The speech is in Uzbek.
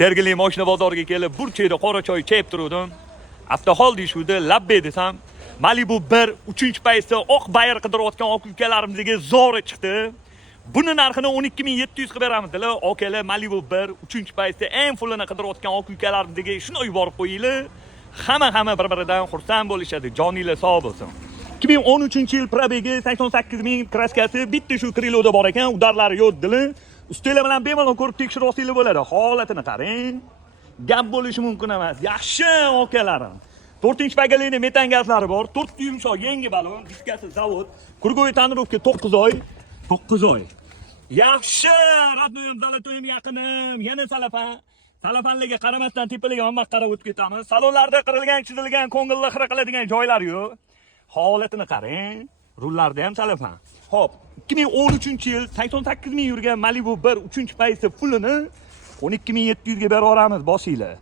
Sergeli mashina bozoriga kelib, burchakda qora choy chayib turdim. Avtohol deyishuvdi, labbe desam, Malibu 1 3-paytda oq bayir qidirayotgan oq ukalarimizga zo'ri chiqdi. Buni narxini 12700 qilib beramiz dedilar. Okalar Malibu 1 3-paytda eng fullini qidirayotgan oq ukalarimizga shuni yuborib qo'yinglar. Hamma bir-biridan xursand bo'lishadi. Joninglar sog' bo'lsin. 2013-yil probegi 88000 kraskasi bitta shu kriloda bor ekan, udarlari yo'q dedilar. Ustinglar bilan bemalol ko'rib tekshirib olsanglar bo'ladi. Holatini qarang. Gap bo'lishi mumkin emas. Yaxshi okalarim. 4-pagalini metan gazlari bor. 4 yumshoq yangi balon, diskasi zavod. Kurgoy tonirovka 9 oy. 9 oy. Yaxshi, radnoyam zalatoyim yaqinim. Yana salafan. Salafanlarga qaramasdan tepalarga hamma qarab o'tib ketamiz. Salonlarda qirilgan, chizilgan, ko'ngilli xira qiladigan joylari yo'q. Holatini qarang. Rullarda ham salafan. Xo'p, 2013-yil 88000 yurgan Malibu 1 3-paytda fullini 12700 ga beraveramiz boshinglar.